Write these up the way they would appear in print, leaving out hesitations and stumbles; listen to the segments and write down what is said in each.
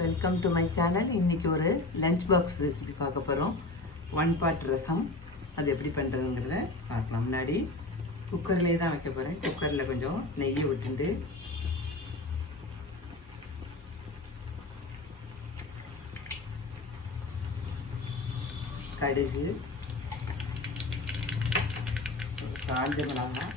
Welcome to my channel. இன்றைக்கி ஒரு lunch box recipe பார்க்க போகிறோம். 1 pot ரசம். அது எப்படி பண்ணுறதுங்கிறத பார்க்கலாம். முன்னாடி குக்கர்லேயே தான் வைக்க போகிறேன். குக்கரில் கொஞ்சம் நெய்யை விட்டுண்டு கடுகு, காஞ்ச மிளகாய்,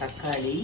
தக்காளி,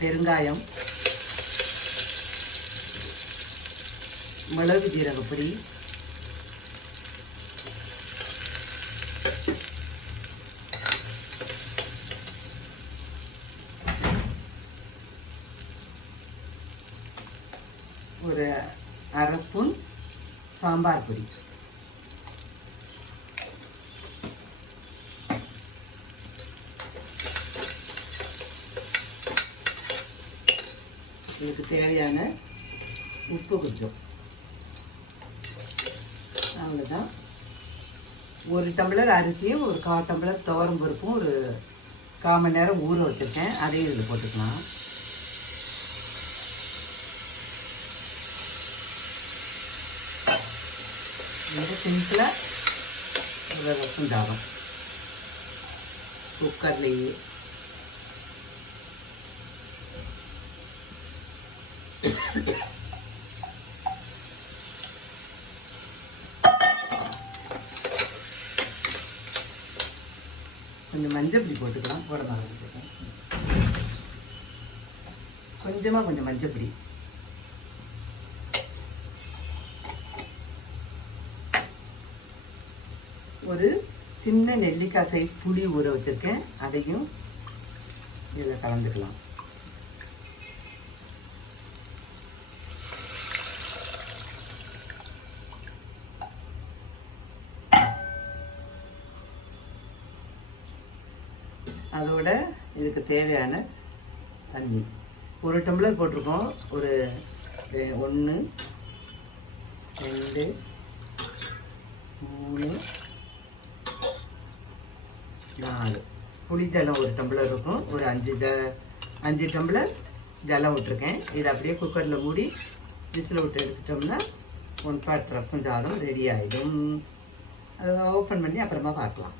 பெருங்காயம், மிளகு ஜீரகப்பொடி, ஒரு 1/2 ஸ்பூன் சாம்பார் பொடி, இதுக்கு தேவையான உப்பு கொஞ்சம், அவ்வளோதான். 1 டம்ளர் அரிசியும் 1/4 டம்ளர் துவரம் பருப்பும் ஒரு 1/4 மணி நேரம் ஊற வச்சுருக்கேன். அதையும் இதில் போட்டுக்கலாம். ரொம்ப சிம்பிளாக ஒரு ரசம் சாதம் குக்கர்லேயே. கொஞ்சம் மஞ்சள் பொடி போட்டுக்கலாம். போட மாதிரி கொஞ்சமாக கொஞ்சம் மஞ்சள் பொடி, ஒரு சின்ன நெல்லிக்காய் சைஸ் புளி ஊற வச்சுருக்கேன். அதையும் இதில் கலந்துக்கலாம். அதோட இதுக்கு தேவையான தண்ணி 1 டம்ளர் போட்டிருக்கோம். ஒரு 1 2 3 4 புளி ஜலம் 1 டம்ளர் இருக்கும். ஒரு 5 டம்ளர் ஜலம் விட்டுருக்கேன். இதை அப்படியே குக்கரில் மூடி விசில் விட்டு எடுத்துட்டோம்னா 1 pot ரசம் சாதம் ரெடி ஆகிடும். அதை ஓப்பன் பண்ணி அப்புறமா பார்க்கலாம்.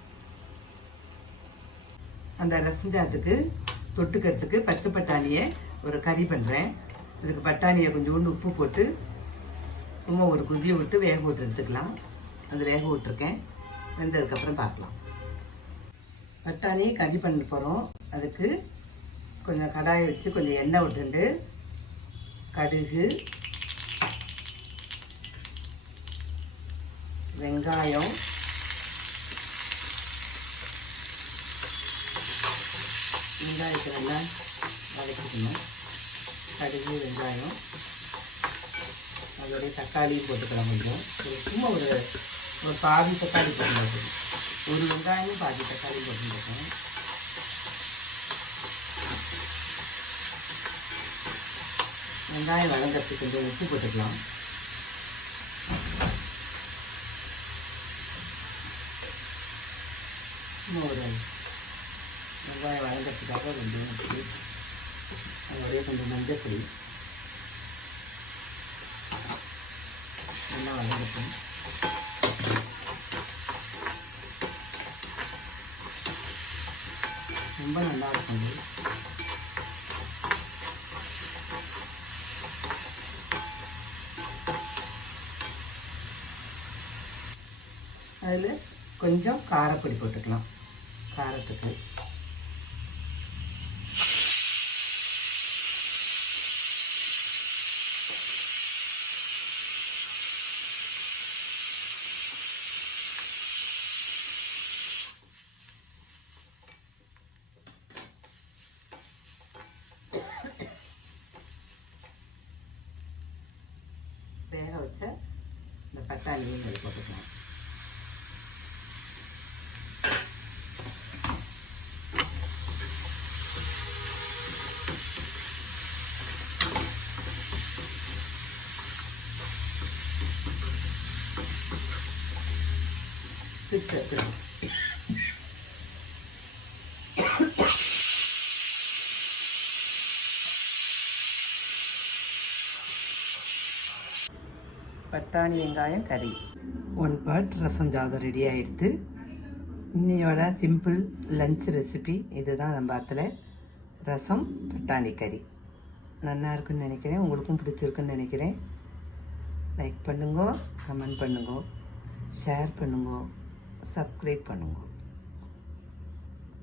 அந்த ரசம் சாதத்துக்கு தொட்டுக்கிறதுக்கு பச்சை பட்டாணியை ஒரு கறி பண்ணுறேன். இதுக்கு பட்டாணியை கொஞ்சோண்டு உப்பு போட்டு சும்மா ஒரு கொதியை விட்டு வேக விட்டு எடுத்துக்கலாம். அது வேக விட்டுருக்கேன். வெந்ததுக்கப்புறம் பார்க்கலாம். பட்டாணி கறி பண்ண போகிறோம். அதுக்கு கொஞ்சம் கடாயை வச்சு கொஞ்சம் எண்ணெய் விட்டுண்டு கடுகு, வெங்காயம், வெங்காயத்தை நல்லா வதக்கிக்கணும். கடுகு, வெங்காயம், அதோடைய தக்காளியும் போட்டுக்கலாம். கொஞ்சம் சும்மா ஒரு பாதி தக்காளி போட்டுருக்கேன். ஒரு வெங்காயமும் பாதி தக்காளி போட்டுருக்கேன். வெங்காயம் வதங்கிறதுக்கு கொஞ்சம் உப்பு போட்டுக்கலாம். இன்னும் ஒரு வெங்காயம் வதங்கிறதுக்காக கொஞ்சம் உப்பு, அதோடைய கொஞ்சம் மஞ்சள் பொடி நல்லா வதங்கட்டும். ரொம்ப நல்லா இருக்கும். அதில் கொஞ்சம் காரப்பொடி போட்டுக்கலாம். காரத்துக்கு வேக வச்ச இந்த பட்டாணியும் இதில் போட்டுக்கலாம். சேர்த்துக்கலாம். பட்டாணி வெங்காயம் கறி 1 பாட் ரசம் சாதம் ரெடி ஆகிடுது. இன்னையோட சிம்பிள் லஞ்ச் ரெசிபி இதுதான். நம்ம ஆத்தில் ரசம் பட்டாணி கறி நல்லா இருக்குன்னு நினைக்கிறேன். உங்களுக்கும் பிடிச்சிருக்குன்னு நினைக்கிறேன். லைக் பண்ணுங்க, கமெண்ட் பண்ணுங்க, ஷேர் பண்ணுங்க, சப்ஸ்கிரைப் பண்ணுங்க.